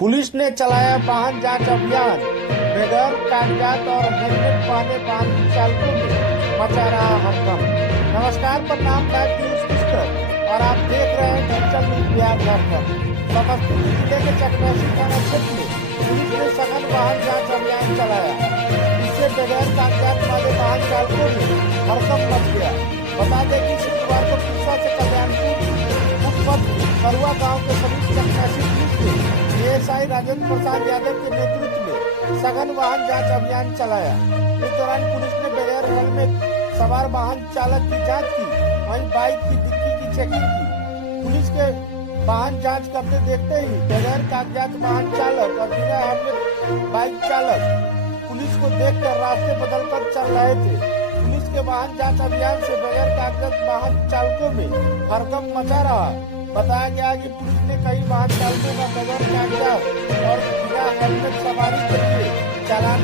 Police ने चलाया वाहन जांच अभियान। बगैर कागजात और हेलमेट पहने वाहन चालकों में मचा रहा हड़कंप। नमस्कार, प्रणाम, मैं पीयूष मिश्र और आप देख रहे हैं डिजिटल न्यूज बिहार झारखंड। समस्तीपुर जिले के चकमेसी थाना क्षेत्र में पुलिस ने सघन वाहन जांच अभियान चलाया। इससे बगैर कागजात वाले वाहन चालकों में हड़कंप मच गया। बता दें कि शुक्रवार को पुलिस से कल्याणपुर मुखपथ करुआ गांव के समीप चकमेसी पुलिस ने एएसआई राजेंद्र प्रसाद यादव के नेतृत्व में सघन वाहन जांच अभियान चलाया। इस दौरान पुलिस ने बगैर हेलमेट सवार वाहन चालक की जांच की, वहीं बाइक की डिक्की की चेकिंग की। पुलिस के वाहन जांच करते देखते ही बगैर कागजात वाहन चालक और बिना हेलमेट बाइक चालक पुलिस को देखकर रास्ते बदलकर चल रहे थे। पुलिस के वाहन जांच अभियान से बगैर कागजात वाहन चालकों में हड़कंप मचा रहा। बताया गया कि पुलिस ने कई वाहन चालकों का बगैर कागजात और बिना हेलमेट सवारी के लिए चालान